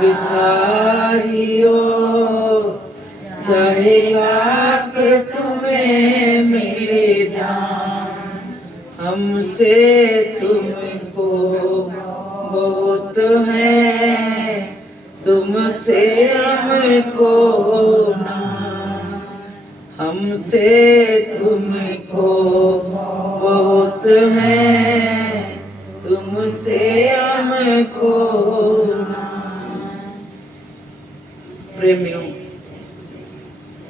बिसारियो, चाहे लाख तुम्हें मिले जान, हमसे तुमको बहुत है, तुमसे हमको ना, हमसे तुमको बहुत है, तुमसे हमको ना। प्रेमियों,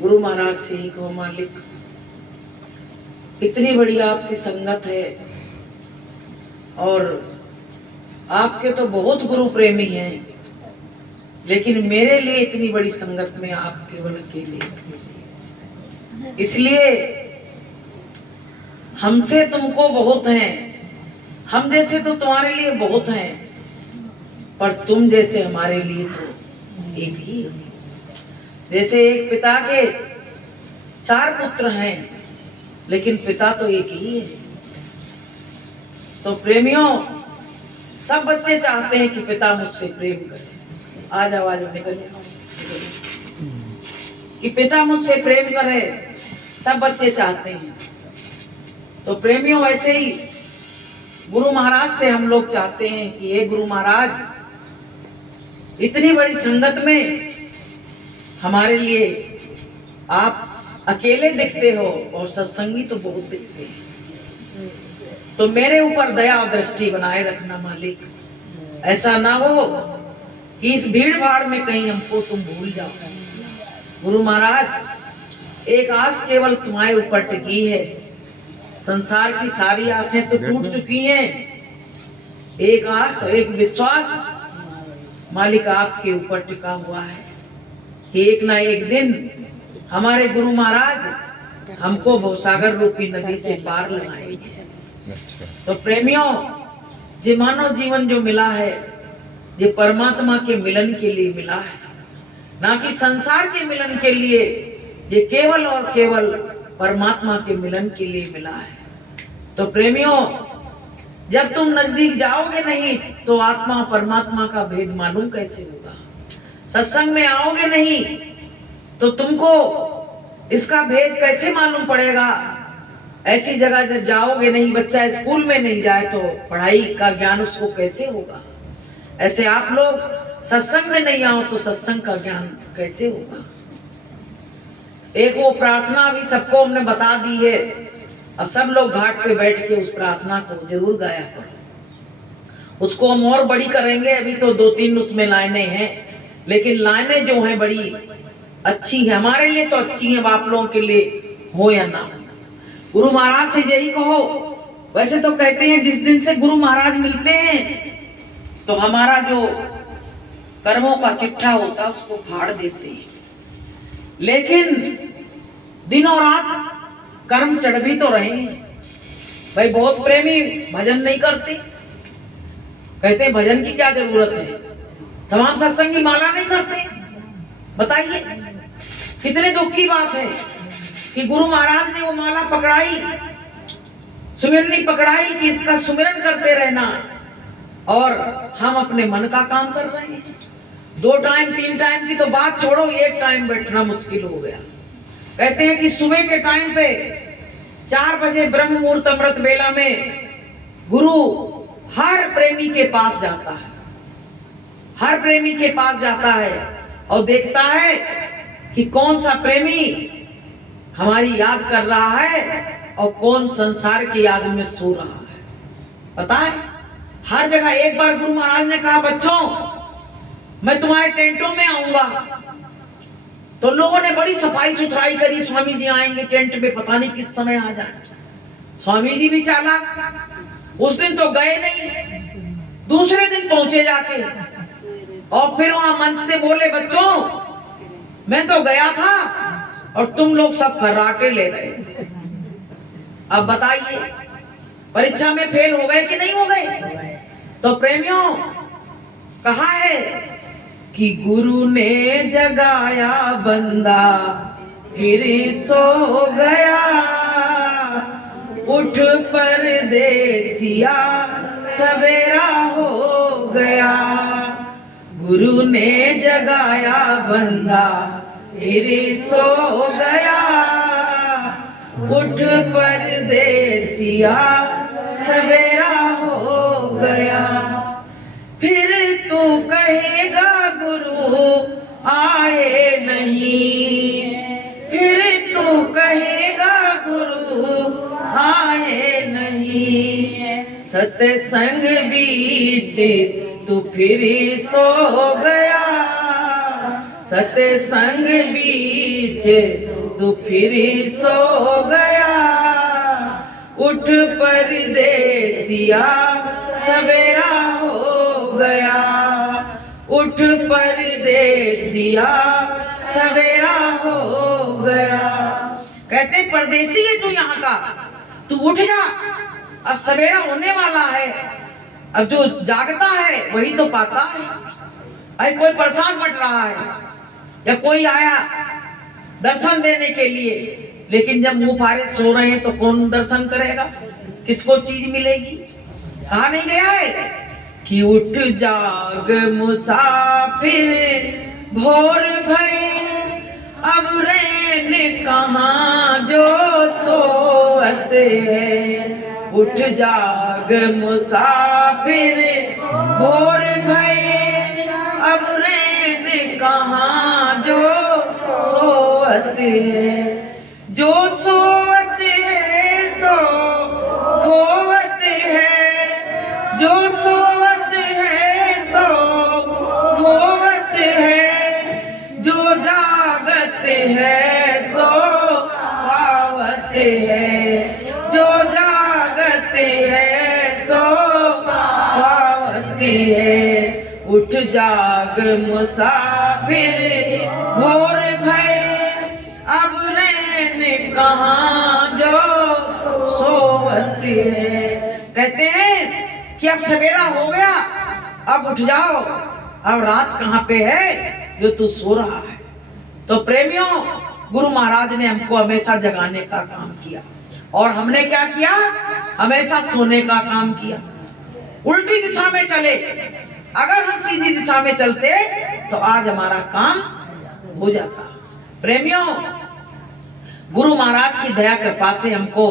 गुरु महाराज से ही कहो मालिक, इतनी बड़ी आपकी संगत है और आपके तो बहुत गुरु प्रेमी हैं, लेकिन मेरे लिए इतनी बड़ी संगत में आप केवल अकेले, इसलिए हमसे तुमको बहुत हैं, हम जैसे तो तुम्हारे लिए बहुत हैं, पर तुम जैसे हमारे लिए तो एक ही हो। जैसे एक पिता के 4 पुत्र हैं, लेकिन पिता तो एक ही है। तो प्रेमियों, सब बच्चे चाहते हैं कि पिता मुझसे प्रेम करे। आज आवाज निकल कि पिता मुझसे प्रेम करे, सब बच्चे चाहते हैं। तो प्रेमियों, ऐसे ही गुरु महाराज से हम लोग चाहते हैं कि हे गुरु महाराज, इतनी बड़ी संगत में हमारे लिए आप अकेले दिखते हो और सत्संगी तो बहुत दिखते हैं, तो मेरे ऊपर दया और दृष्टि बनाए रखना मालिक। ऐसा ना हो कि इस भीड़ भाड़ में कहीं हमको तुम भूल जाओ। गुरु महाराज, एक आस केवल तुम्हारे ऊपर टिकी है, संसार की सारी आसें तो टूट चुकी हैं। एक आस, एक विश्वास मालिक आपके ऊपर टिका हुआ है कि एक ना एक दिन हमारे गुरु महाराज हमको भवसागर रूपी नदी से पार लगाएंगे। तो प्रेमियों, ये मानव जीवन जो मिला है, ये परमात्मा के मिलन के लिए मिला है, ना कि संसार के मिलन के लिए। ये केवल और केवल परमात्मा के मिलन के लिए मिला है। तो प्रेमियों, जब तुम नजदीक जाओगे नहीं तो आत्मा परमात्मा का भेद मालूम कैसे होगा? सत्संग में आओगे नहीं तो तुमको इसका भेद कैसे मालूम पड़ेगा? ऐसी जगह जब जाओगे नहीं, बच्चा स्कूल में नहीं जाए तो पढ़ाई का ज्ञान उसको कैसे होगा? ऐसे आप लोग सत्संग में नहीं आओ तो सत्संग का ज्ञान कैसे होगा? एक वो प्रार्थना भी सबको हमने बता दी है, और सब लोग घाट पे बैठ के उस प्रार्थना को जरूर गाया करो। उसको हम और बड़ी करेंगे। अभी तो 2-3 उसमें लाइनें हैं, लेकिन लाइनें जो हैं बड़ी अच्छी है, हमारे लिए तो अच्छी है, आप लोगों के लिए हो या ना हो। गुरु महाराज से यही कहो। वैसे तो कहते हैं जिस दिन से गुरु महाराज मिलते हैं तो हमारा जो कर्मों का चिट्ठा होता है उसको फाड़ देते हैं, लेकिन दिन और रात कर्म चढ़ भी तो रहे हैं। भाई बहुत प्रेमी भजन नहीं करते, कहते भजन की क्या जरूरत है, तमाम सत्संगी माला नहीं करते। बताइए कितने दुख की बात है कि गुरु महाराज ने वो माला पकड़ाई, सुमिरनी पकड़ाई कि इसका सुमिरन करते रहना, और हम अपने मन का काम कर रहे हैं। 2 टाइम 3 टाइम की तो बात छोड़ो, 1 टाइम बैठना मुश्किल हो गया। कहते हैं कि सुबह के टाइम पे 4 बजे ब्रह्म मुहूर्त अमृत बेला में गुरु हर प्रेमी के पास जाता है, हर प्रेमी के पास जाता है और देखता है कि कौन सा प्रेमी हमारी याद कर रहा है और कौन संसार की याद में सो रहा है। पता है, हर जगह एक बार गुरु महाराज ने कहा, बच्चों मैं तुम्हारे टेंटों में आऊंगा। तो लोगों ने बड़ी सफाई सुथराई करी, स्वामी जी आएंगे टेंट में, पता नहीं किस समय आ जाए। स्वामी जी भी चालाक, उस दिन तो गए नहीं, दूसरे दिन पहुंचे जाके, और फिर वहां मंच से बोले, बच्चों मैं तो गया था और तुम लोग सब खर्राटे ले रहे। अब बताइए परीक्षा में फेल हो गए कि नहीं हो गए? तो प्रेमियों, कहा है कि गुरु ने जगाया बंदा फिर सो गया, उठ परदेसिया सवेरा हो गया। गुरु ने जगाया बंदा फिर सो गया, उठ परदेसिया सवेरा हो गया। फिर तू कहेगा गुरु आए नहीं, फिर तू कहेगा गुरु आए नहीं। सत्संग बीच तू फिर सो गया, सत्संग बीच तू फिर सो गया। उठ परदेसिया सवेरा हो गया, उठ परदेसिया सवेरा हो गया। कहते परदेसी है तू यहाँ का, तू उठ जा, अब सवेरा होने वाला है। अब जो जागता है वही तो पाता है। अरे कोई प्रसाद बट रहा है या कोई आया दर्शन देने के लिए, लेकिन जब मुंह फाड़े सो रहे हैं तो कौन दर्शन करेगा, किसको चीज मिलेगी? कहा नहीं गया है कि उठ जाग मुसाफिर भोर भई, अब रैन कहाँ जो सोवत है। उठ जाग मुसाफिर भोर भई, अब रैन कहाँ जो सोवत है। जो सोवत है सो खोवत है, जो सोवत है सो खोवत है। जो जागत है सो पावत है, जो जागत है सो पावत है। उठ जाग मुसाफिर भोर भई, अब रैन कहाँ जो सोवत है। कहते हैं कि अब सवेरा हो गया, अब उठ जाओ, अब रात कहाँ पे है जो तू सो रहा है। तो प्रेमियों, गुरु महाराज ने हमको हमेशा जगाने का काम किया और हमने क्या किया, हमेशा सोने का काम किया। उल्टी दिशा में चले, अगर हम सीधी दिशा में चलते तो आज हमारा काम हो जाता। प्रेमियों, गुरु महाराज की दया कृपा से हमको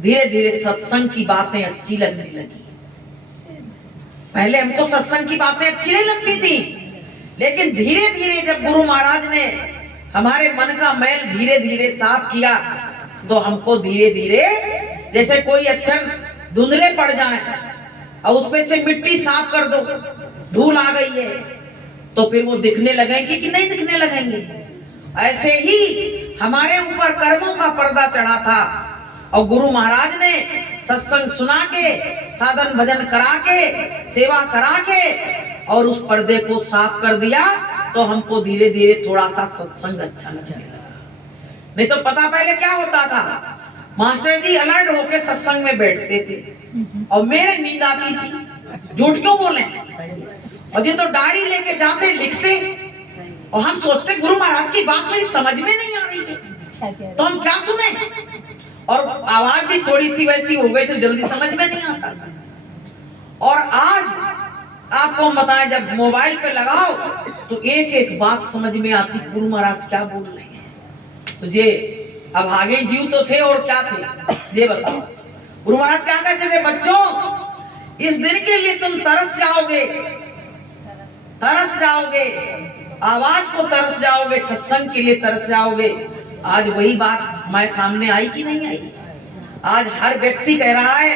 धीरे धीरे सत्संग की बातें अच्छी लगने लगी। पहले हमको सत्संग की बातें अच्छी नहीं लगती थी, लेकिन धीरे धीरे जब गुरु महाराज ने हमारे मन का मैल धीरे धीरे साफ किया तो हमको धीरे धीरे, जैसे कोई अक्षर धुंधले पड़ जाए और उसमें से मिट्टी साफ कर दो, धूल आ गई है, तो फिर वो दिखने लगेंगे कि नहीं दिखने लगेंगे। ऐसे ही हमारे ऊपर कर्मों का पर्दा चढ़ा था और गुरु महाराज ने सत्संग सुना के, साधन भजन करा के, सेवा करा के और उस पर्दे को साफ कर दिया, तो हमको धीरे धीरे थोड़ा सा सत्संग अच्छा लगने लगा। नहीं तो पता पहले क्या होता था, मास्टर जी अलर्ट होके सत्संग में बैठते थे और मेरे नींद आती थी। झूठ क्यों बोले, और ये तो डायरी लेके जाते लिखते और हम सोचते गुरु महाराज की बात मेरी समझ में नहीं आ रही थी तो हम क्या सुने, और आवाज भी थोड़ी सी वैसी हो गई तो जल्दी समझ में नहीं आता था। और आज आपको बताएं, जब मोबाइल पे लगाओ तो एक एक बात समझ में आती, गुरु महाराज क्या बोल रहे हैं। तो ये अब आगे जीव तो थे और क्या थे ये बताओ। गुरु महाराज क्या कहते थे, बच्चों इस दिन के लिए तुम तरस जाओगे, तरस जाओगे, आवाज को तरस जाओगे, सत्संग के लिए तरस जाओगे। आज वही बात हमारे सामने आई कि नहीं आई? आज हर व्यक्ति कह रहा है,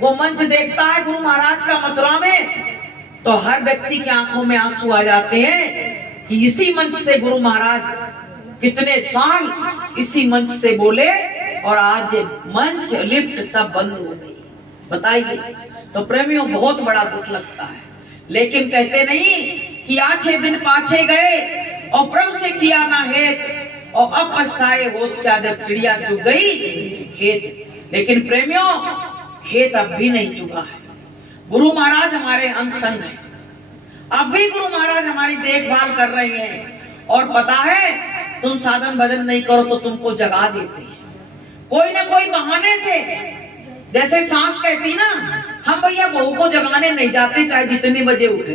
वो मंच देखता है गुरु महाराज का मथुरा में, तो हर व्यक्ति की आंखों में आंसू आ जाते हैं कि इसी मंच से गुरु महाराज कितने साल इसी मंच से बोले और आज मंच लिफ्ट सब बंद हो गई। बताइए। तो प्रेमियों बहुत बड़ा दुख लगता है, लेकिन कहते नहीं कि आछे दिन पाछे गए और प्रभु से किया ना हेत और अब पछताए होत क्या, जब चिड़िया चुग गई खेत। लेकिन प्रेमियों खेत अब भी नहीं चुगा है। गुरु महाराज हमारे अंग संग हैं, अब भी गुरु महाराज हमारी देखभाल कर रहे हैं। और पता है, तुम साधन भजन नहीं करो तो तुमको जगा देते हैं कोई ना कोई बहाने से। जैसे सास कहती ना, हम भैया बहू को जगाने नहीं जाते चाहे जितने बजे उठे,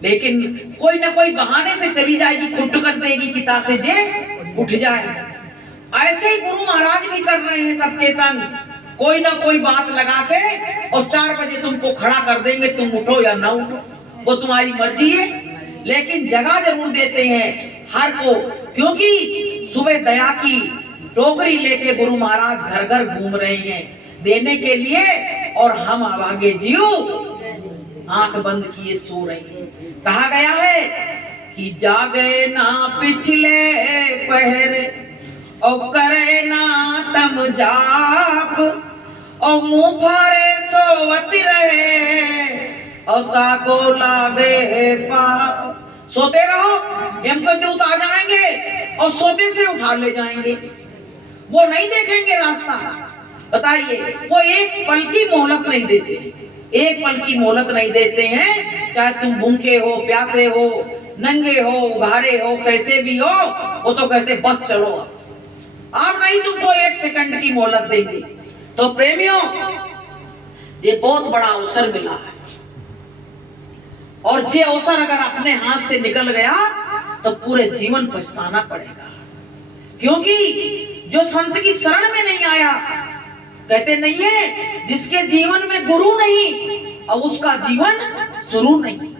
लेकिन कोई ना कोई बहाने से चली जाएगी, खुट कर देगी कि तासे जे उठ जाए। ऐसे ही गुरु महाराज भी कर रहे हैं सबके संग, कोई ना कोई बात लगा के और 4 बजे तुमको खड़ा कर देंगे, तुम उठो या ना उठो वो तुम्हारी मर्जी है, लेकिन जगह जरूर देते हैं हर को, क्योंकि सुबह दया की टोकरी लेके गुरु महाराज घर घर घूम रहे हैं देने के लिए, और हम आगे जियो आंख बंद किए सो रहे हैं। कहा गया है कि जागे ना पिछले पहर और करे ना तम जाप, और मुंह फारे सोवत रहे और ताको लागे पाप। सोते रहो, हमको दूत आ जाएंगे और सोते से उठा ले जाएंगे, वो नहीं देखेंगे रास्ता। बताइए, वो एक पल की मोहलत नहीं देते, एक पल की मोहलत नहीं देते हैं, चाहे तुम भूखे हो, प्यासे हो, नंगे हो, उघारे हो, कैसे भी हो, वो तो कहते बस चलो आप नहीं तुमको 1 सेकंड की मोहलत देंगे। तो प्रेमियों, ये बहुत बड़ा अवसर मिला है, और ये अवसर अगर अपने हाथ से निकल गया तो पूरे जीवन पछताना पड़ेगा, क्योंकि जो संत की शरण में नहीं आया, कहते नहीं है जिसके जीवन में गुरु नहीं और उसका जीवन शुरू नहीं,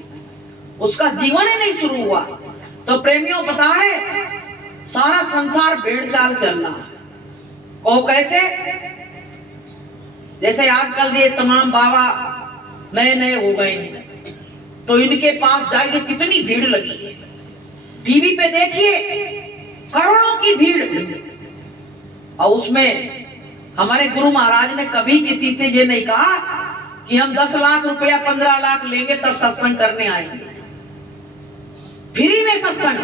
उसका जीवन ही नहीं शुरू हुआ। तो प्रेमियों, पता है सारा संसार भेड़ चाल चल रहा है, और कैसे, जैसे आजकल ये तमाम बाबा नए नए हो गए हैं, तो इनके पास जाइए कितनी भीड़ लगी है, टीवी पे देखिए करोड़ों की भीड़, और उसमें हमारे गुरु महाराज ने कभी किसी से ये नहीं कहा कि हम 10 लाख रुपया 15 लाख लेंगे तब सत्संग करने आएंगे। फ्री में सत्संग,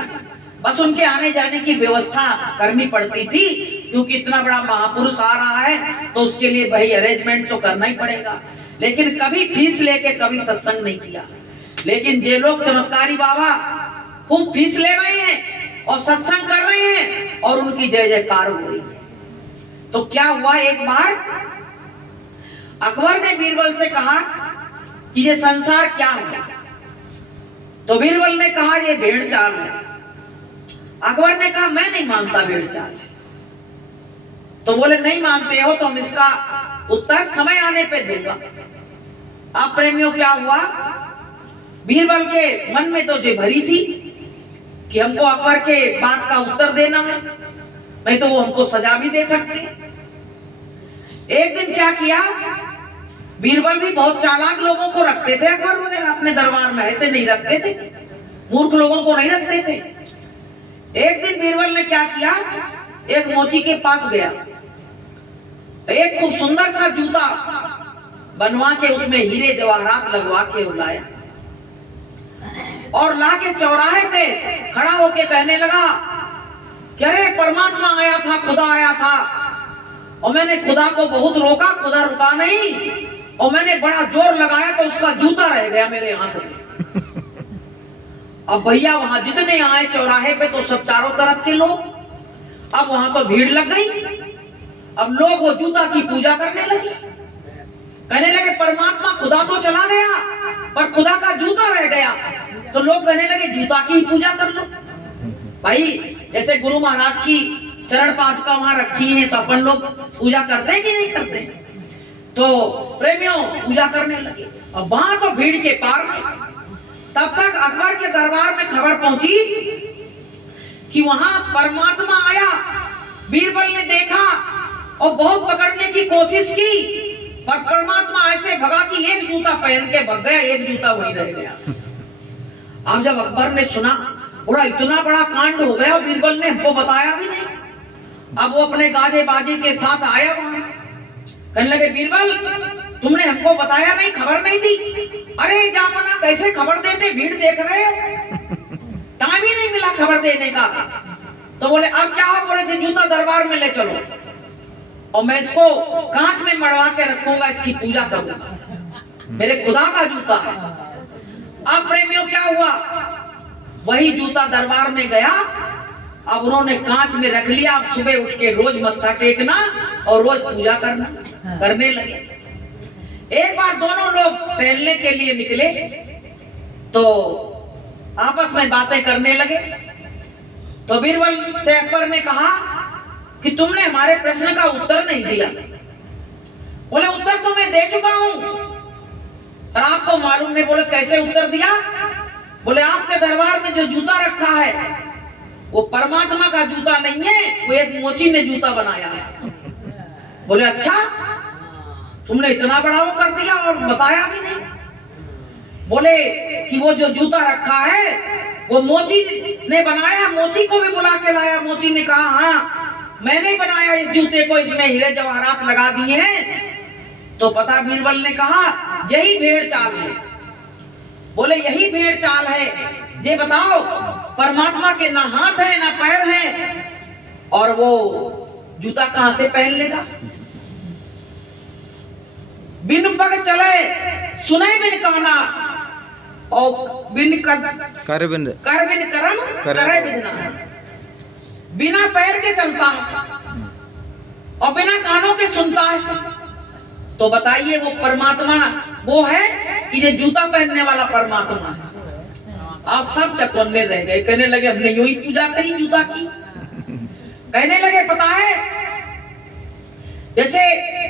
बस उनके आने जाने की व्यवस्था करनी पड़ती थी, क्योंकि इतना बड़ा महापुरुष आ रहा है तो उसके लिए भाई अरेंजमेंट तो करना ही पड़ेगा, लेकिन कभी फीस लेके कभी सत्संग नहीं किया। लेकिन ये लोग चमत्कारी बाबा खूब फीस ले रहे हैं और सत्संग कर रहे हैं और उनकी जय जयकार हो रही है। तो क्या हुआ, एक बार अकबर ने बीरबल से कहा कि ये संसार क्या है, तो बीरबल ने कहा ये भेड़ चाल है। अकबर ने कहा मैं नहीं मानता भेड़ चाल है। तो बोले नहीं मानते हो तो हम इसका उत्तर समय आने पे दूंगा। अब प्रेमियों क्या हुआ, बीरबल के मन में तो ये भरी थी कि हमको अकबर के बात का उत्तर देना है, नहीं तो वो हमको सजा भी दे सकते। एक दिन क्या किया, बीरबल भी बहुत चालाक लोगों को रखते थे अकबर वगैरह अपने दरबार में, ऐसे नहीं रखते थे, मूर्ख लोगों को नहीं रखते थे। एक दिन बीरबल ने क्या किया, एक मोची के पास गया, एक खूब सुंदर सा जूता बनवा के उसमें हीरे जवाहरात लगवा के लाया, और लाके चौराहे पे खड़ा होके कहने लगा कि अरे परमात्मा आया था, खुदा आया था, और मैंने खुदा को बहुत रोका, खुदा रुका नहीं, और मैंने बड़ा जोर लगाया तो उसका जूता रह गया मेरे हाथ में। अब भैया वहां जितने आए चौराहे पे तो सब चारों तरफ के लोग, अब वहां तो भीड़ लग गई, अब लोग वो जूता की पूजा करने लगे, कहने लगे परमात्मा खुदा तो चला गया पर खुदा का जूता रह गया। तो लोग कहने लगे जूता की ही पूजा कर लो। भाई जैसे गुरु महाराज की चरण पादुका वहां रखी है तो अपन लोग पूजा करते हैं कि नहीं करते? तो प्रेमियों पूजा करने लगे, और वहां तो भीड़ के पार नहीं। तब तक अकबर के दरबार में खबर पहुंची कि वहां परमात्मा आया। बीरबल ने देखा और बहुत पकड़ने की कोशिश की, पर परमात्मा ऐसे भगा कि एक जूता पहन के भग गया, एक जूता वहीं रह गया। अब जब अकबर ने सुना, बोला इतना बड़ा कांड हो गया, बीरबल ने हमको बताया भी नहीं। अब वो अपने गाजे बाजे के साथ आया वहां, कहने लगे बीरबल तुमने हमको बताया नहीं, खबर नहीं दी। अरे जामना कैसे खबर देते, भीड़ देख रहे हो, टाइम ही नहीं मिला खबर देने का। तो बोले अब क्या हो, बोले थे जूता दरबार में ले चलो और मैं इसको कांच में मड़वा के रखूंगा, इसकी पूजा करूंगा, मेरे खुदा का जूता है। अब प्रेमियों क्या हुआ, वही जूता दरबार में गया, अब उन्होंने कांच में रख लिया। अब सुबह उठ के रोज मत्था टेकना और रोज पूजा करने लगे। एक बार दोनों लोग टहलने के लिए निकले तो आपस में बातें करने लगे। तो बीरबल से अकबर ने कहा कि तुमने हमारे प्रश्न का उत्तर नहीं दिया। बोले उत्तर तो मैं दे चुका हूं, और आपको मालूम नहीं। बोले कैसे उत्तर दिया? बोले आपके दरबार में जो जूता रखा है वो परमात्मा का जूता नहीं है, वो एक मोची ने जूता बनाया है। बोले अच्छा, तुमने इतना बड़ा वो कर दिया और बताया भी नहीं। बोले कि वो जो जूता रखा है वो मोची ने बनाया, मोची को भी बुला के लाया। मोची ने कहा हाँ मैंने ही बनाया इस जूते को, इसमें हीरे जवाहरात लगा दिए हैं। तो पता बीरबल ने कहा यही भेड़ चाल है। बोले यही भेड़ चाल है। ये बताओ परमात्मा के ना हाथ है ना पैर है, और वो जूता कहां से पहन लेगा? बिन पग चले सुने बिन काना, और बिन कर बिन करम करे बिना। बिना पैर के चलता है और बिना कानों के सुनता है। तो बताइए वो परमात्मा वो है कि ये जूता पहनने वाला परमात्मा है? आप सब चकन्ने रह गए, कहने लगे हमने यूं ही पूजा करी जूता की। कहने लगे पता है जैसे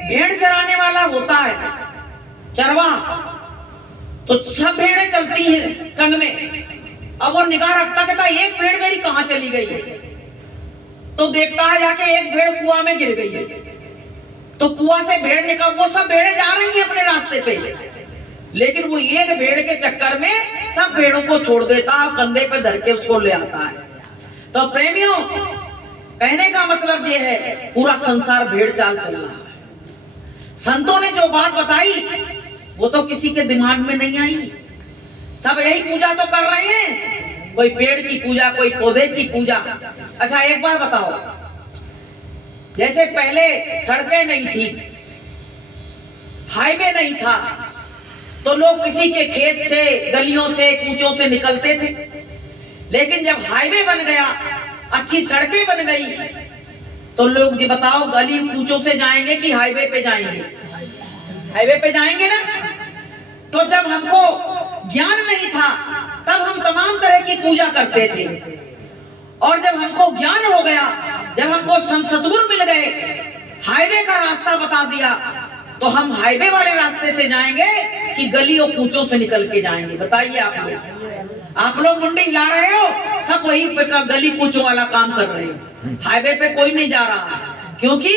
भेड़ चराने वाला होता है चरवा, तो सब भेड़ें चलती हैं संग में। अब वो निगाह रखता, कहता एक भेड़ मेरी कहां चली गई है? तो देखता है जाके एक भेड़ कुआं में गिर गई है। तो कुआं से भेड़ निकल, वो सब भेड़ें जा रही हैं अपने रास्ते पे, लेकिन वो एक भेड़ के चक्कर में सब भेड़ों को छोड़ देता है, कंधे पे धर के उसको ले आता है। तो प्रेमियों, कहने का मतलब ये है पूरा संसार भेड़ चाल चल रहा है। संतों ने जो बात बताई वो तो किसी के दिमाग में नहीं आई। सब यही पूजा तो कर रहे हैं, कोई पेड़ की पूजा, कोई पौधे की पूजा। अच्छा एक बात बताओ, जैसे पहले सड़कें नहीं थी, हाईवे नहीं था, तो लोग किसी के खेत से, गलियों से, कूचों से निकलते थे। लेकिन जब हाईवे बन गया, अच्छी सड़कें बन गई, तो लोग ये बताओ गली कूचों से जाएंगे कि हाईवे पे जाएंगे? हाईवे पे जाएंगे ना। तो जब हमको ज्ञान नहीं था तब हम तमाम तरह की पूजा करते थे, और जब हमको ज्ञान हो गया, जब हमको संत सतगुरु मिल गए, हाईवे का रास्ता बता दिया, तो हम हाईवे वाले रास्ते से जाएंगे कि गली और कूचों से निकल के जाएंगे? बताइए आप लोग मुंडी हिला रहे हो, सब वही पे का गली कूचों वाला काम कर रहे हो। हाईवे पे कोई नहीं जा रहा, क्योंकि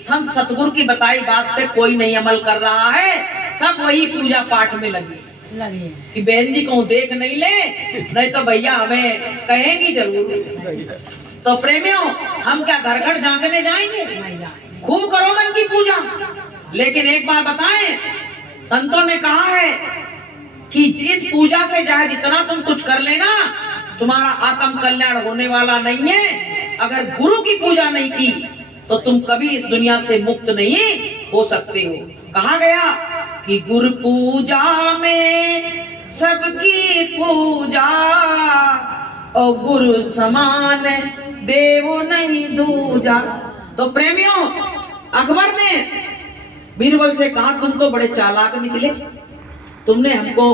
संत सतगुरु की बताई बात पे कोई नहीं अमल कर रहा है। सब वही पूजा पाठ में लगे कि बहन जी को देख नहीं ले, नहीं तो भैया हमें कहेंगी जरूर। तो प्रेमियों, हम क्या घर घर झांकने जाएंगे? खूब करो मन की पूजा, लेकिन एक बात बताएं, संतों ने कहा है कि इस पूजा से चाहे जितना तुम कुछ कर लेना, तुम्हारा आत्म कल्याण होने वाला नहीं है। अगर गुरु की पूजा नहीं की तो तुम कभी इस दुनिया से मुक्त नहीं हो सकते हो। कहा गया कि गुरु पूजा में सबकी पूजा, और गुरु समान देव नहीं दूजा। तो प्रेमियों, अकबर ने बीरबल से कहा तुम तो बड़े चालाक निकले, तुमने हमको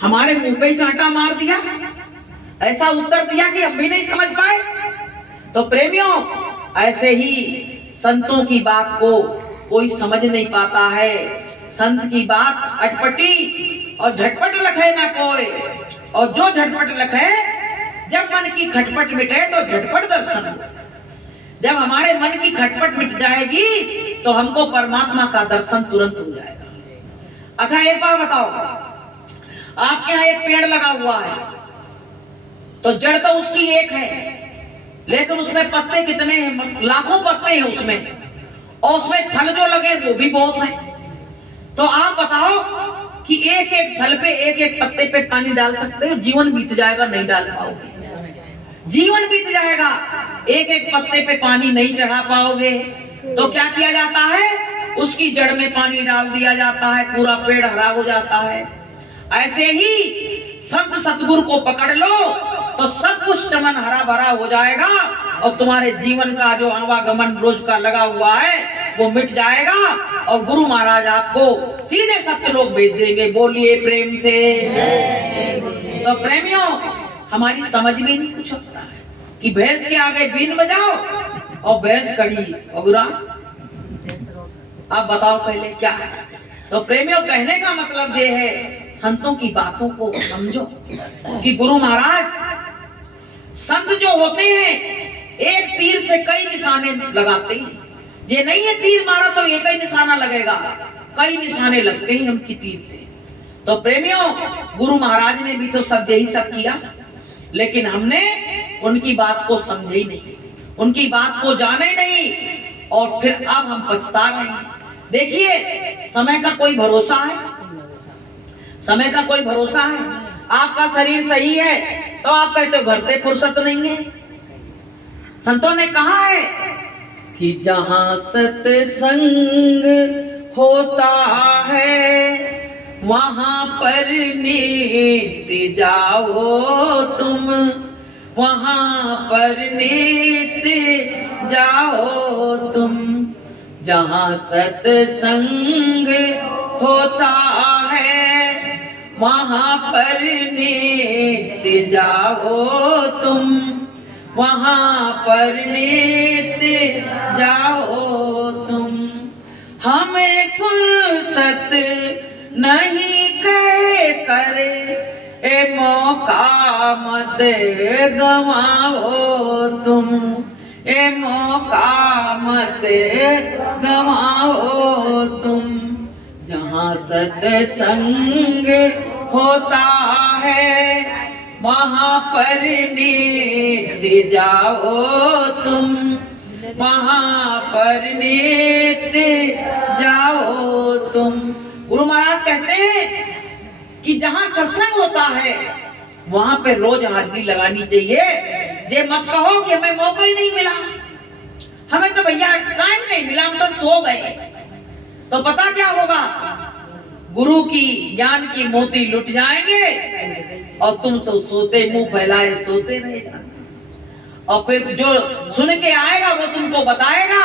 हमारे मुंह पे ही चांटा मार दिया, ऐसा उत्तर दिया कि हम भी नहीं समझ पाए। तो प्रेमियों, ऐसे ही संतों की बात को कोई समझ नहीं पाता है। संत की बात अटपटी और झटपट लखे ना कोई, और जो झटपट लखे, जब मन की खटपट मिटे तो झटपट दर्शन हो। जब हमारे मन की खटपट मिट जाएगी तो हमको परमात्मा का दर्शन तुरंत हो जाएगा। अच्छा एक बार बताओ, आपके यहाँ एक पेड़ लगा हुआ है, तो जड़ तो उसकी एक है, लेकिन उसमें पत्ते कितने हैं? लाखों पत्ते हैं उसमें, और उसमें फल जो लगे वो भी बहुत हैं। तो आप बताओ कि एक एक फल पे, एक एक पत्ते पे पानी डाल सकते हो? जीवन बीत जाएगा, नहीं डाल पाओगे। जीवन बीत जाएगा, एक एक पत्ते पे पानी नहीं चढ़ा पाओगे। तो क्या किया जाता है? उसकी जड़ में पानी डाल दिया जाता है, पूरा पेड़ हरा हो जाता है। ऐसे ही संत सतगुरु को पकड़ लो तो सब कुछ चमन हरा भरा हो जाएगा, और तुम्हारे जीवन का जो आवागमन रोज का लगा हुआ है वो मिट जाएगा, और गुरु महाराज आपको सीधे सत्य लोक भेज देंगे। बोलिए प्रेम से। तो प्रेमियों, हमारी समझ में नहीं कुछ होता है कि भैंस के आगे बीन बजाओ और भैंस खड़ी अगुरा। आप बताओ पहले क्या है। तो प्रेमियों, कहने का मतलब ये है, संतों की बातों को समझो कि गुरु महाराज, संत जो होते हैं एक तीर से कई निशाने लगाते हैं। ये नहीं है तीर मारा तो एक ही निशाना लगेगा, कई निशाने लगते हैं उनकी तीर से। तो प्रेमियों, गुरु महाराज ने भी तो सब यही सब किया, लेकिन हमने उनकी बात को समझे ही नहीं, उनकी बात को जाने नहीं, और फिर अब हम पछता रहे हैं। देखिए, समय का कोई भरोसा है? समय का कोई भरोसा है? आपका शरीर सही है तो आप कहते हो घर से फुर्सत नहीं है। संतों ने कहा है कि जहां सत्संग होता है वहां पर नित्य जाओ तुम, वहां पर नित्य जाओ तुम। जहां सत्संग होता है वहां पर नित्य जाओ तुम, वहां पर नित्य जाओ तुम। हमें फुर्सत नहीं कह कर ए मौका मत गवाओ तुम, ए मौका मत गवाओ तुम। जहाँ सत्संग होता है वहाँ पर नित्य जाओ तुम, वहाँ पर नित्य जाओ तुम। गुरु महाराज कहते हैं कि जहाँ सत्संग होता है वहाँ पे रोज हाजिरी लगानी चाहिए। ये मत कहो कि हमें मौका ही नहीं मिला, हमें तो भैया टाइम नहीं मिला, हम तो सो गए। तो पता क्या होगा, गुरु की ज्ञान की मोती लुट जाएंगे और तुम तो सोते मुंह फैलाए सोते रह जाओगे। और फिर जो सुन के आएगा वो तुमको बताएगा,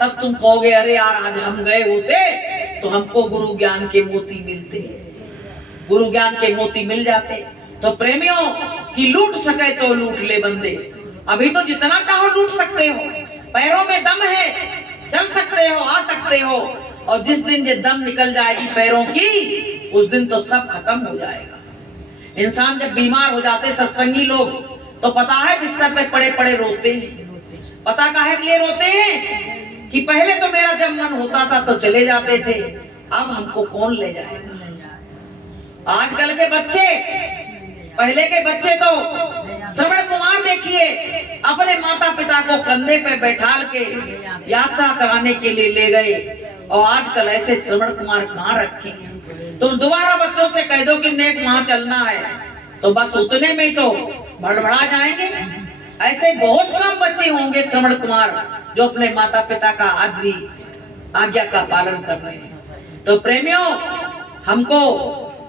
तब तुम कहोगे अरे यार आज हम गए होते तो हमको गुरु ज्ञान के मोती मिलते, गुरु ज्ञान के मोती मिल जाते। तो प्रेमियों, कि लूट सके तो लूट ले बंदे। अभी तो जितना चाहो लूट सकते हो, पैरों में दम है, चल सकते हो, आ सकते हो, और जिस दिन ये दम निकल जाएगी पैरों की, उस दिन तो सब खत्म हो जाएगा। इंसान जब बीमार हो जाते सत्संगी लोग, तो पता है बिस्तर पे पड़े पड़े रोते हैं। पता काहे के लिए रोते हैं कि पहले तो मेरा जब मन होता था तो चले जाते थे, अब हमको कौन ले जाएगा। आजकल के बच्चे, पहले के बच्चे तो श्रवण कुमार देखिए अपने माता पिता को कंधे पे बैठाल के यात्रा कराने के लिए ले गए, और आजकल ऐसे श्रवण कुमार कहाँ रखे हैं। तुम दोबारा बच्चों से कह दो कि नेक वहां चलना है तो बस उतने में तो भड़बड़ा जाएंगे। ऐसे बहुत कम बच्चे होंगे श्रवण कुमार जो अपने माता पिता का आज भी आज्ञा का पालन कर रहे हैं। तो प्रेमियों, हमको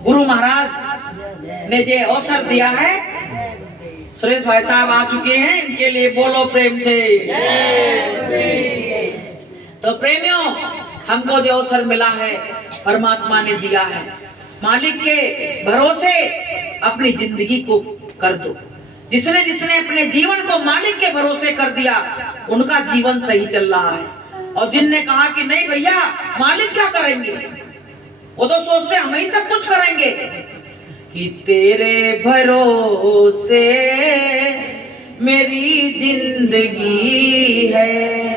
गुरु महाराज ने जो अवसर दिया है, सुरेश भाई साहब आ चुके हैं, इनके लिए बोलो प्रेम से। तो प्रेमियों, हमको जो अवसर मिला है परमात्मा ने दिया है, मालिक के भरोसे अपनी जिंदगी को कर दो। जिसने जिसने अपने जीवन को मालिक के भरोसे कर दिया उनका जीवन सही चल रहा है। और जिनने कहा कि नहीं भैया मालिक क्या करेंगे, वो तो सोचते हम ही सब कुछ करेंगे। कि तेरे भरोसे मेरी जिंदगी है,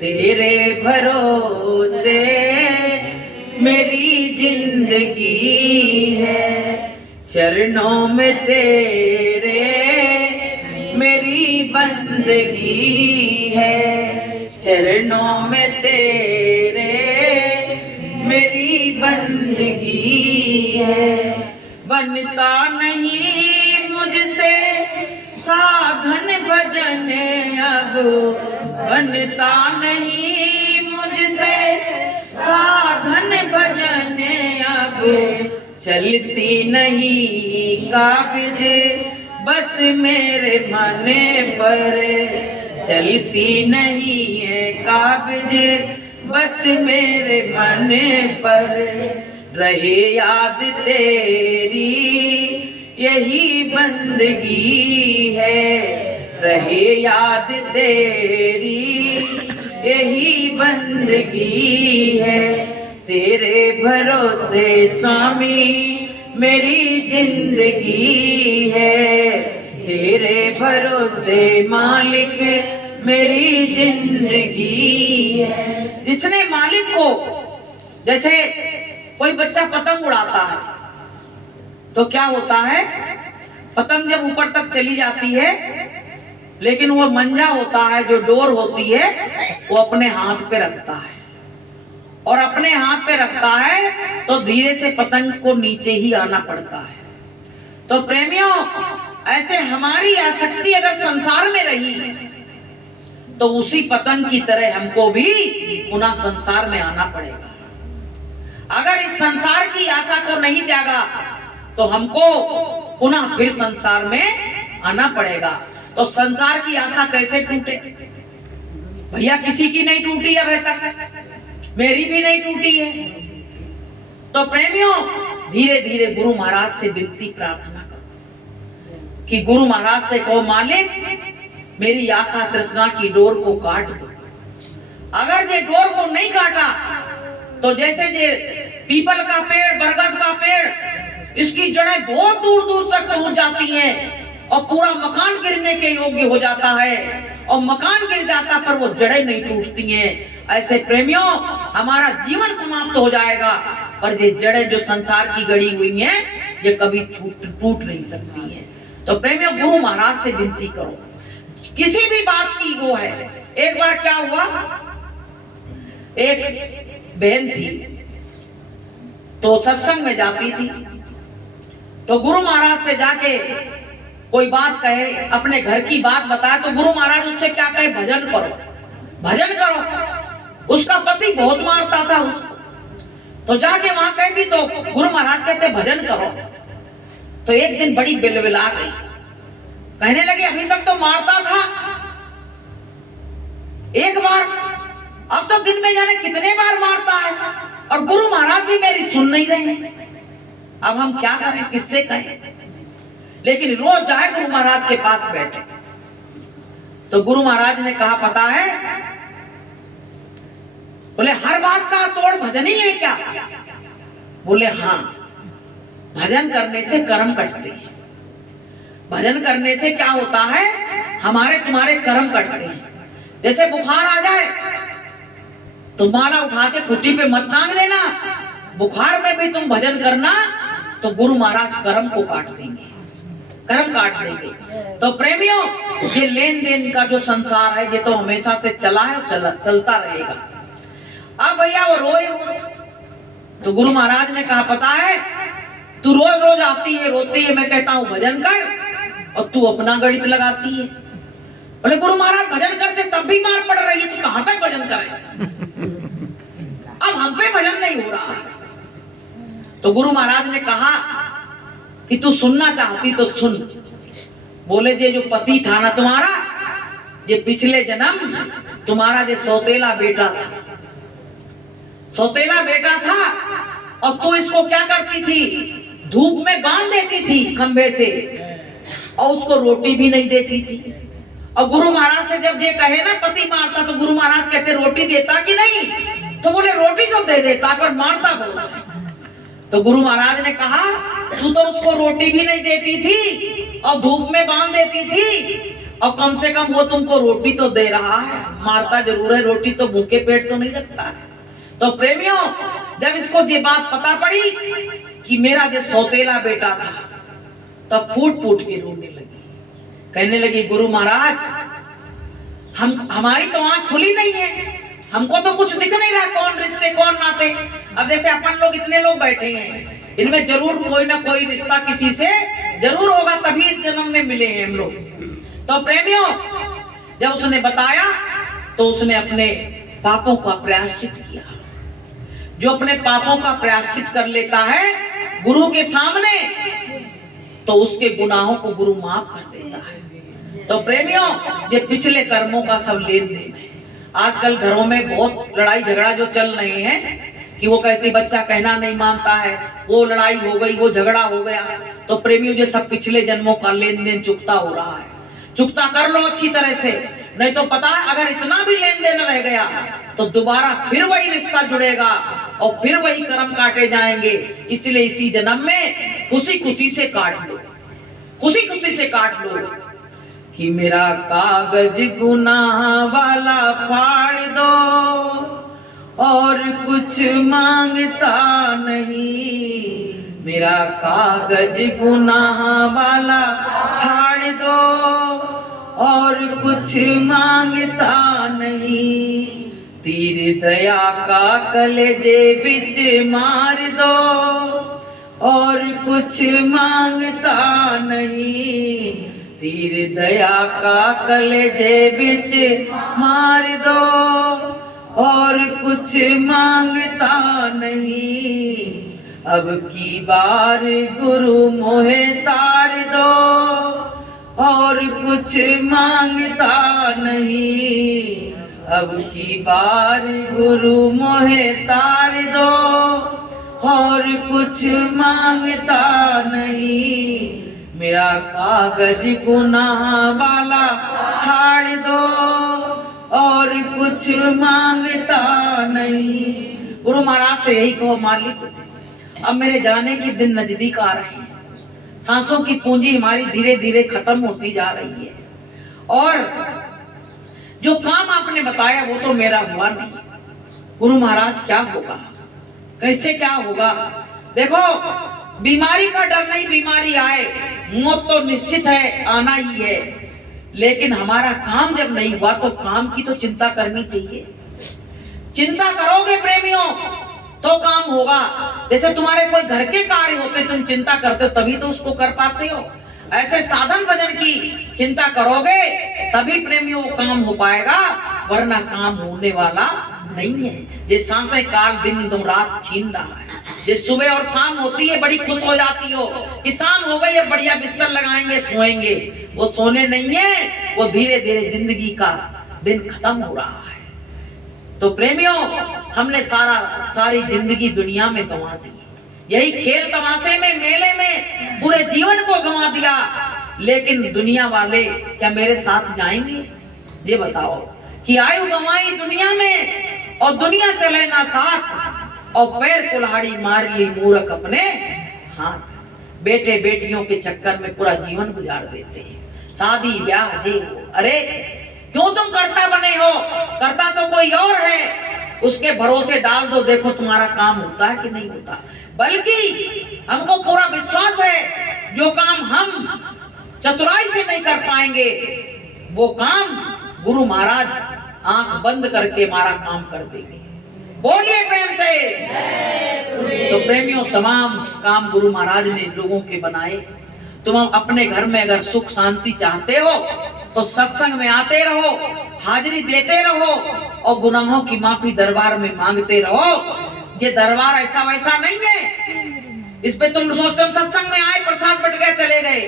तेरे भरोसे मेरी जिंदगी है, चरणों में तेरे मेरी बंदगी है, चरणों में तेरे मेरी बंदगी है। बनता नहीं मुझसे साधन भजन अब, बनता नहीं मुझसे साधन भजन अब, चलती नहीं काबिज बस मेरे मन पर, चलती नहीं है काबिज बस मेरे मन पर। रहे याद तेरी यही बंदगी है, रहे याद तेरी यही बंदगी है। तेरे भरोसे स्वामी मेरी जिंदगी है, तेरे भरोसे मालिक मेरी जिंदगी है। जिसने मालिक को, जैसे कोई बच्चा पतंग उड़ाता है तो क्या होता है, पतंग जब ऊपर तक चली जाती है लेकिन वो मंजा होता है, जो डोर होती है वो अपने हाथ पे रखता है, और अपने हाथ पे रखता है तो धीरे से पतंग को नीचे ही आना पड़ता है। तो प्रेमियों, ऐसे हमारी आसक्ति अगर संसार में रही तो उसी पतंग की तरह हमको भी पुनः संसार में आना पड़ेगा। अगर इस संसार की आशा को नहीं त्यागा तो हमको पुनः फिर संसार में आना पड़ेगा। तो संसार की आशा कैसे टूटे भैया? किसी की नहीं टूटी अभी तक, मेरी भी नहीं टूटी है। तो प्रेमियों, धीरे धीरे गुरु महाराज से विनती प्रार्थना करो कि गुरु महाराज से कहो, मालिक मेरी आशा तृष्णा की डोर को काट दो। अगर ये डोर को नहीं काटा तो जैसे ये पीपल का पेड़, बरगद का पेड़, इसकी जड़ें बहुत दूर दूर तक पहुंच जाती हैं और पूरा मकान गिरने के योग्य हो जाता है, और मकान गिर जाता पर वो जड़ें नहीं टूटती हैं। ऐसे प्रेमियों, हमारा जीवन समाप्त हो जाएगा, पर ये जड़ें जो संसार की गड़ी हुई हैं ये कभी टूट नहीं सकती हैं। तो प्रेमियों, गुरु महाराज से विनती करो किसी भी बात की वो है। एक बार क्या हुआ, एक बहन थी तो सत्संग में जाती थी, तो गुरु महाराज से जाके कोई बात कहे, अपने घर की बात बताए, तो गुरु महाराज उससे क्या कहे, भजन करो, भजन करो। उसका पति बहुत मारता था उसको, तो जाके वहां कहती तो गुरु महाराज कहते भजन करो। तो एक दिन बड़ी बिलबिला गई, कहने लगी अभी तक तो मारता था एक बार, अब तो दिन में जाने कितने बार मारता है, और गुरु महाराज भी मेरी सुन नहीं रहे हैं। अब हम क्या करें, किससे कहें? लेकिन रोज जाए गुरु महाराज के पास बैठे। तो गुरु महाराज ने कहा, पता है, बोले हर बात का तोड़ भजन ही है क्या? बोले हाँ, भजन करने से कर्म कटते हैं। भजन करने से क्या होता है, हमारे तुम्हारे कर्म कटते हैं। जैसे बुखार आ जाए तो माला उठा के कुटी पे मत टांग देना, बुखार में भी तुम भजन करना तो गुरु महाराज कर्म को काट देंगे, कर्म काट देंगे। तो प्रेमियों, ये लेन देन का जो संसार है ये तो हमेशा से चला है और चलता रहेगा। अब भैया वो रोए, तो गुरु महाराज ने कहा, पता है तू रोज रोज आती है, रोती है, मैं कहता हूँ भजन कर, और तू अपना गणित लगाती है। बोले गुरु महाराज भजन करते तब भी मार पड़ रही है, तो कहां तक भजन करें? अब हम पे भजन नहीं हो रहा। तो गुरु महाराज ने कहा कि तू सुनना चाहती तो सुन। बोले ये जो पति था ना तुम्हारा, ये पिछले जन्म तुम्हारा जो सौतेला बेटा था, सौतेला बेटा था, और तू इसको क्या करती थी, धूप में बांध देती थी खंबे से, और उसको रोटी भी नहीं देती थी। और गुरु महाराज से जब ये कहे ना पति मारता, तो गुरु महाराज कहते रोटी देता कि नहीं? तो बोले रोटी तो दे देता पर मारता बहुत। तो गुरु महाराज ने कहा, तू तो उसको रोटी भी नहीं देती थी और धूप में बांध देती थी, और कम से कम वो तुमको रोटी तो दे रहा है, मारता जरूर है, रोटी तो भूखे पेट तो नहीं रखता है। तो प्रेमियों, जब इसको ये बात पता पड़ी कि मेरा जो सौतेला बेटा था, तब फूट फूट के रोने लगी, कहने लगी गुरु महाराज हमारी तो आंख खुली नहीं है, हमको तो कुछ दिख नहीं रहा, कौन रिश्ते कौन नाते। अब जैसे अपन लोग इतने लोग बैठे हैं, इनमें जरूर कोई ना कोई रिश्ता किसी से जरूर होगा, तभी इस जन्म में मिले हैं हम लोग। तो प्रेमियों, जब उसने बताया तो उसने अपने पापों का प्रायश्चित किया। जो अपने पापों का प्रायश्चित कर लेता है गुरु के सामने, तो उसके गुनाहों को गुरु माफ कर देता है। तो प्रेमियों, ये पिछले कर्मों का सब लेन देन है। आजकल घरों में बहुत लड़ाई झगड़ा जो चल रहे हैं, कि वो कहती बच्चा कहना नहीं मानता है, वो लड़ाई हो गई, वो झगड़ा हो गया, तो प्रेमियों जो सब पिछले जन्मों का लेन देन चुकता हो रहा है। चुकता कर लो अच्छी तरह से, नहीं तो पता है अगर इतना भी लेन देन रह गया तो दोबारा फिर वही रिश्ता जुड़ेगा और फिर वही कर्म काटे जाएंगे। इसलिए इसी जन्म में खुशी खुशी से काट लो, खुशी खुशी से काट लो कि मेरा कागज गुनाह वाला फाड़ दो और कुछ मांगता नहीं। मेरा कागज गुनाह वाला फाड़ दो और कुछ मांगता नहीं। तीर दया का कलेजे बिच मार दो और कुछ मांगता नहीं। तीर दया का कलेजे बिच मार दो और कुछ मांगता नहीं। अब की बार गुरु मोहे तार दो और कुछ मांगता नहीं। अब की बार गुरु मोहे तार दो और कुछ मांगता नहीं। मेरा कागज गुनाह वाला फाड़ दो और कुछ मांगता नहीं। गुरु महाराज से यही कहो, मालिक अब मेरे जाने के दिन नजदीक आ रहे हैं, सांसों की पूंजी हमारी धीरे धीरे खत्म होती जा रही है और जो काम आपने बताया वो तो मेरा हुआ नहीं। गुरु महाराज क्या होगा, कैसे क्या होगा? देखो बीमारी का डर नहीं, बीमारी आए, मौत तो निश्चित है, आना ही है, लेकिन हमारा काम जब नहीं हुआ तो काम की तो चिंता करनी चाहिए। चिंता करोगे प्रेमियों तो काम होगा। जैसे तुम्हारे कोई घर के कार्य होते, तुम चिंता करते हो तभी तो उसको कर पाते हो। ऐसे साधन भजन की चिंता करोगे तभी प्रेमियों काम हो पाएगा, वरना काम होने वाला नहीं है। ये सांसें काल दिन तुम रात छीन रहा है। ये सुबह और शाम होती है, बड़ी खुश हो जाती हो कि शाम हो गई है, बढ़िया बिस्तर लगाएंगे सोएंगे। वो सोने नहीं है, वो धीरे धीरे जिंदगी का दिन खत्म हो रहा है। तो प्रेमियों हमने सारी जिंदगी दुनिया में गंवा दी, यही खेल तमाशे में, मेले में पूरे जीवन को गंवा दिया। लेकिन दुनिया वाले क्या मेरे साथ जाएंगे? ये बताओ कि आयु गंवाई दुनिया में और दुनिया चले ना साथ, और पैर कुल्हाड़ी मार ली मूर्ख अपने हाथ। बेटे बेटियों के चक्कर में पूरा जीवन गुजार देते हैं, शादी ब्याह जे। अरे क्यों तुम कर्ता बने हो? कर्ता तो कोई और है, उसके भरोसे डाल दो, देखो तुम्हारा काम होता है कि नहीं होता। बल्कि हमको पूरा विश्वास है जो काम हम चतुराई से नहीं कर पाएंगे वो काम गुरु महाराज आंख बंद करके हमारा काम कर देंगे। बोलिए प्रेम से। तो प्रेमियों तमाम काम गुरु महाराज ने लोगों के बनाए। तुम अपने घर में अगर सुख शांति चाहते हो तो सत्संग में आते रहो, हाजिरी देते रहो और गुनाहों की माफी दरबार में मांगते रहो। ये दरबार ऐसा वैसा नहीं है इस पे तुम सोचते हो सत्संग में आए, प्रसाद बट गया, चले गए।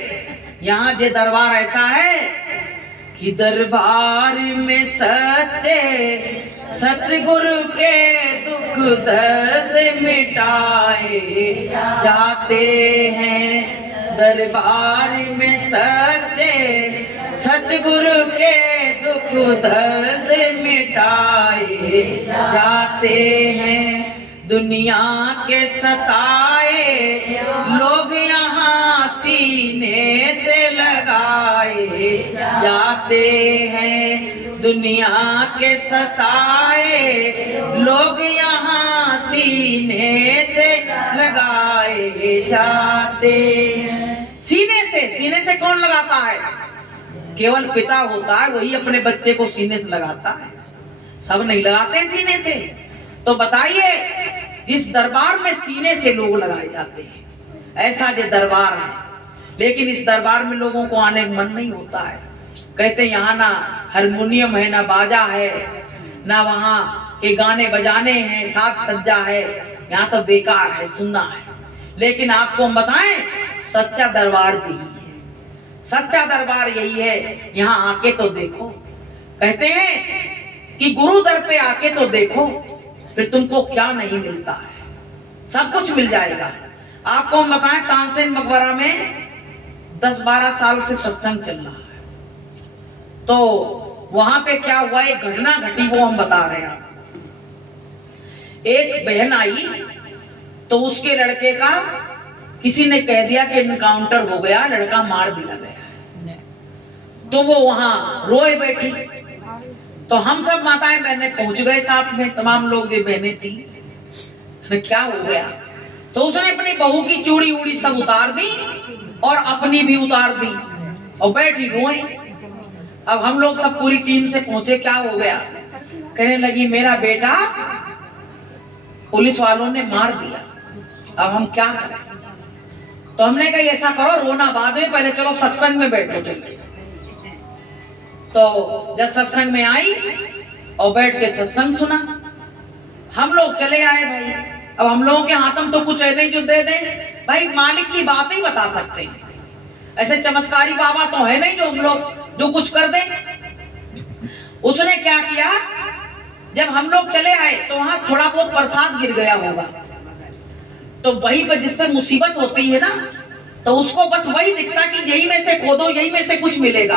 यहाँ ये दरबार ऐसा है कि दरबार में सच्चे सतगुरु के दुख दर्द मिटाए जाते हैं। दरबार में सच्चे सतगुरु के दुख दर्द मिटाए जाते हैं। दुनिया के सताए लोग यहाँ सीने से लगाए जाते हैं। दुनिया के सताए लोग यहाँ सीने से लगाए जाते हैं। सीने से कौन लगाता है? केवल पिता होता है, वही अपने बच्चे को सीने से लगाता है, सब नहीं लगाते सीने से। तो बताइए इस दरबार में सीने से लोग लगाए जाते हैं, ऐसा जो दरबार है। लेकिन इस दरबार में लोगों को आने का मन नहीं होता है। कहते हैं यहाँ ना हारमोनियम है, ना बाजा है, ना वहाँ के गाने बजाने हैं, साज सज्जा है, यहाँ तो बेकार है, सुनना है। लेकिन आपको हम बताएं सच्चा दरबार यही है, सच्चा दरबार यही है। यहाँ आके तो देखो। कहते हैं कि गुरु दर पे आके तो देखो, फिर तुमको क्या नहीं मिलता है, सब कुछ मिल जाएगा। आपको हम बताएं, तानसेन मकबरा में 10-12 साल से सत्संग चल रहा है, तो वहां पे क्या हुआ, एक घटना घटी, वो हम बता रहे हैं। एक बहन आई तो उसके लड़के का किसी ने कह दिया कि इनकाउंटर हो गया, लड़का मार दिया गया। तो वो वहां रोए बैठी, तो हम सब माताएं बहनें पहुंच गए साथ में, तमाम लोग ये बहनें थी। क्या हो गया, तो उसने अपनी बहू की चूड़ी उड़ी सब उतार दी और अपनी भी उतार दी और बैठी रोए। अब हम लोग सब पूरी टीम से पहुंचे, क्या हो गया, कहने लगी मेरा बेटा पुलिस वालों ने मार दिया, अब हम क्या करें। तो हमने कहा ऐसा करो, रोना बाद में, पहले चलो सत्संग में बैठो चल के। तो जब सत्संग में आई और बैठ के सत्संग सुना, हम लोग चले आए भाई। अब हम लोगों के हाथ में तो कुछ है नहीं जो दे दे भाई, मालिक की बात ही बता सकते हैं, ऐसे चमत्कारी बाबा तो है नहीं जो हम लोग जो कुछ कर दे। उसने क्या किया, जब हम लोग चले आए तो वहां थोड़ा बहुत प्रसाद गिर गया होगा, तो वहीं पर जिस पे मुसीबत होती है ना, तो उसको बस वही दिखता कि यही में से खोदो, यही में से कुछ मिलेगा।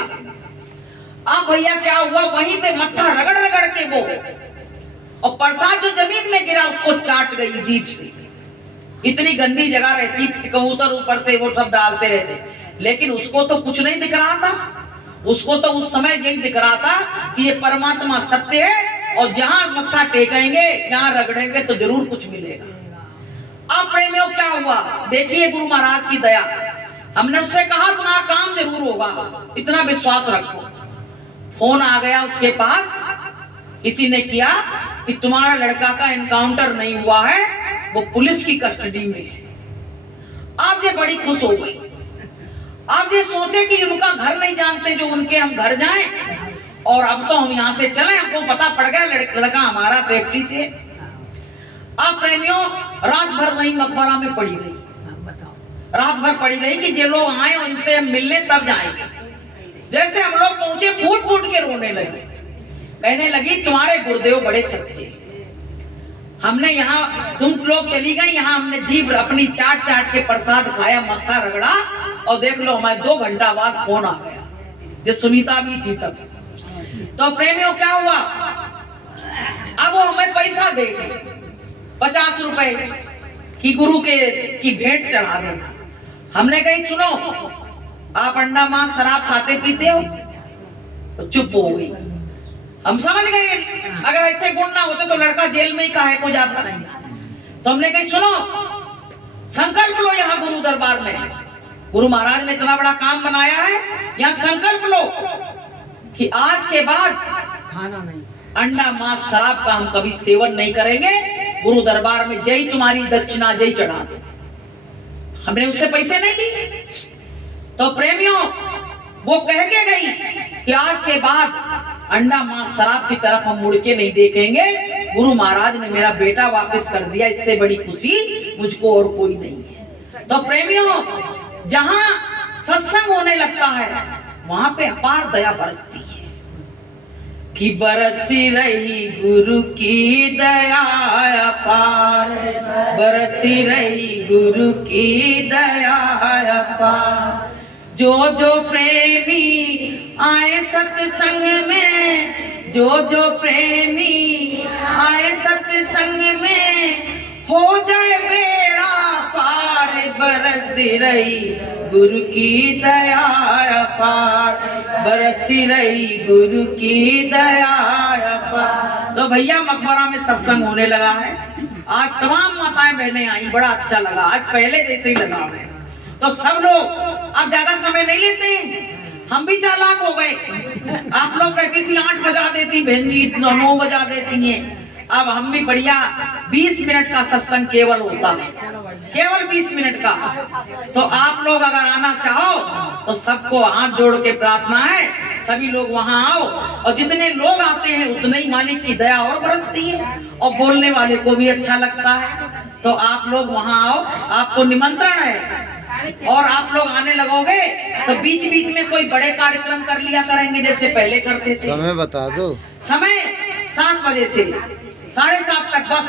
अब भैया क्या हुआ, वहीं पे मत्था रगड़ रगड़ के वो और प्रसाद जो जमीन में गिरा उसको चाट गई जीभ से। इतनी गंदी जगह रहती, कबूतर ऊपर से वो सब डालते रहते, लेकिन उसको तो कुछ नहीं दिख रहा था। उसको तो उस समय यही दिख रहा था कि ये परमात्मा सत्य है और जहां मत्था टेकेंगे, जहां रगड़ेंगे तो जरूर कुछ मिलेगा। अब प्रेमियों क्या हुआ, देखिए गुरु महाराज की दया, हमने उससे कहा तुम्हारा काम जरूर होगा, इतना विश्वास रखो। फोन आ गया उसके पास, किसी ने किया कि तुम्हारा लड़का का एनकाउंटर नहीं हुआ है, वो पुलिस की कस्टडी में है। आप ये बड़ी खुश हो गई। आप ये सोचे कि उनका घर नहीं जानते, जो उनके हम घर जाएं और अब तो हम यहाँ से चले, हमको पता पड़ गया लड़का हमारा सेफ्टी से। अब प्रेमियों रात भर वही मकबरा में पड़ी रही, रात भर पड़ी रही कि ये लोग आए और इनसे मिलने तब जाएंगे। जैसे हम लोग पहुंचे फूट फूट के रोने लगे, कहने लगी तुम्हारे गुरुदेव बड़े सच्चे। हमने यहाँ, तुम लोग चली गई, यहाँ हमने जीभ अपनी चाट चाट के प्रसाद खाया, मक्खा रगड़ा, और देख लो हमारे 2 घंटा बाद फोन आ गया, ये सुनीता भी थी तब। तो प्रेमियों क्या हुआ, अब वो हमें पैसा दे 50 रुपए कि गुरु की भेंट चढ़ा देना। हमने कही सुनो, आप अंडा मांस शराब खाते पीते हो, तो चुप हो गई। हम समझ गए अगर ऐसे गुण ना होते तो लड़का जेल में ही काहे को जाता। तो हमने कही सुनो, संकल्प लो यहाँ गुरु दरबार में, गुरु महाराज ने इतना बड़ा काम बनाया है, यहाँ संकल्प लो कि आज के बाद खाना नहीं, अंडा मांस शराब का हम कभी सेवन नहीं करेंगे। गुरु दरबार में जय तुम्हारी दक्षिणा जय चढ़ा दो। हमने उससे पैसे नहीं लिए। तो प्रेमियों वो कह के गई कि आज के बाद अंडा मांस शराब की तरफ हम मुड़ के नहीं देखेंगे। गुरु महाराज ने मेरा बेटा वापस कर दिया, इससे बड़ी खुशी मुझको और कोई नहीं है। तो प्रेमियों जहां सत्संग होने लगता है वहां पे अपार दया बरसती है कि बरसी रही गुरु की दया अपार, बरसी रही गुरु की दया अपार। जो जो प्रेमी आए सत्संग में, जो जो प्रेमी आए सत्संग में, हो जाए बेड़ा पार, बरसी रही गुरु की दया अपार, बरसी रही गुरु की दया अपार। तो भैया मकबरा में सत्संग होने लगा है, आज तमाम माताएं बहनें आई, बड़ा अच्छा लगा, आज पहले जैसे ही लगा है। तो सब लोग अब ज्यादा समय नहीं लेते हैं, हम भी चालाक हो गए। आप लोग कहती थी 8 बजा देती बहन जी, 9 बजा देती हैं, अब हम भी बढ़िया 20 मिनट का सत्संग केवल होता है, केवल 20 मिनट का। तो आप लोग अगर आना चाहो तो सबको हाथ जोड़ के प्रार्थना है, सभी लोग वहां आओ, और जितने लोग आते हैं उतने ही मालिक की दया और बरसती है और बोलने वाले को भी अच्छा लगता है। तो आप लोग वहां आओ, आपको निमंत्रण है। और आप लोग आने लगोगे तो बीच बीच में कोई बड़े कार्यक्रम कर लिया करेंगे जैसे पहले करते थे। समय बता दो। समय 7 बजे से 7:30 तक बस,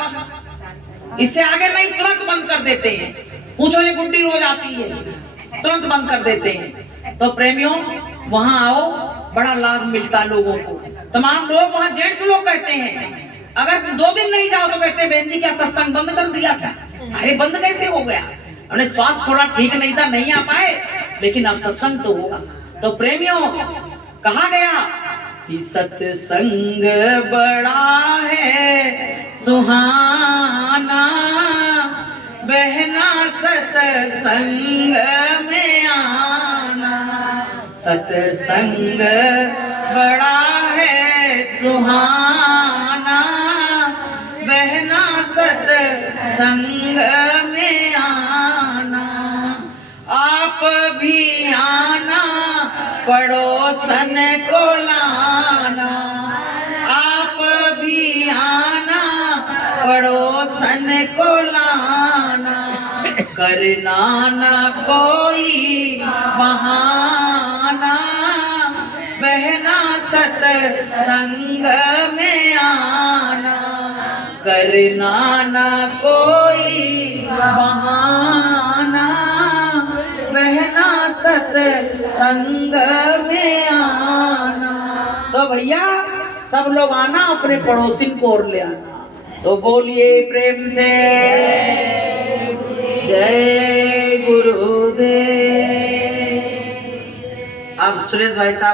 इससे आगे नहीं, तुरंत बंद कर देते हैं। पूछो ये गुड्डी रोज आती है, तुरंत बंद कर देते हैं। तो प्रेमियों वहां आओ, बड़ा लाभ मिलता लोगों को। तमाम लोग वहां जेंट्स लोग कहते हैं, अगर 2 दिन नहीं जाओ तो कहते बहन जी क्या सत्संग बंद कर दिया क्या? अरे बंद कैसे हो गया? हमने स्वास्थ्य थोड़ा ठीक नहीं था, नहीं आ पाए, लेकिन अब सत्संग तो होगा। तो प्रेमियों कहा गया कि सत्संग बड़ा है सुहाना, बहना सत्संग में आना। सत्संग बड़ा है सुहाना, बहना सत्संग में आना। आप भी आना, पड़ोसन को लाना। आप भी आना, पड़ोसन को लाना। करना ना कोई बहाना, बहना सत्संग में आना। करना ना कोई बहाना, बहना सत्संग में आना। तो भैया सब लोग आना, अपने पड़ोसिन को और ले आना। तो बोलिए प्रेम से जय गुरुदेव। अब सुरेश भाई साहब